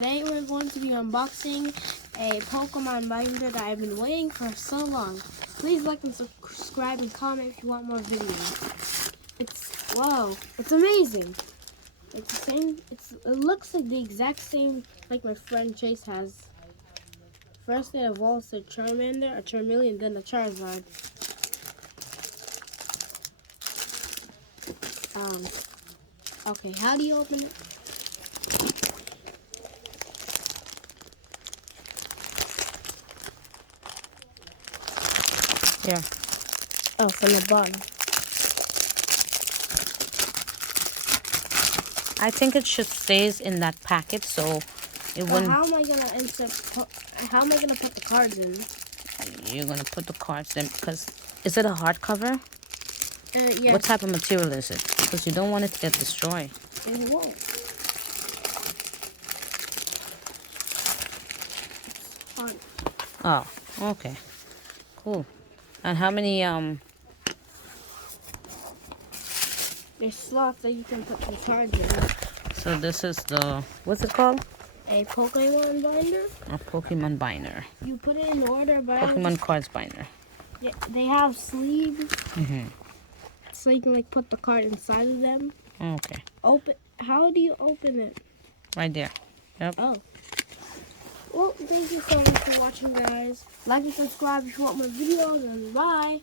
Today we're going to be unboxing a Pokemon binder that I've been waiting for so long. Please like and subscribe and comment if you want more videos. It's amazing. It's the same. It looks like the exact same like my friend Chase has. First it evolves to Charmander, a Charmeleon, then a Charizard. Okay, how do you open it? Yeah. Oh, from the bottom. I think it should stays in that packet so it wouldn't. How am I gonna How am I gonna put the cards in? You're gonna put the cards in because is it a hardcover? Yeah. What type of material is it? Because you don't want it to get destroyed. It won't. It's hard. Oh, okay, cool. And how many There's slots that you can put the cards in. So this is the, what's it called? A Pokemon binder. A Pokemon binder. You put it in order, but Pokemon cards binder. Yeah, they have sleeves, Mm-hmm. so you can like put the card inside of them. Okay. Open. How do you open it? Right there. Yep. Oh. Well, thank you so much for watching, guys. Like and subscribe if you want more videos, and bye.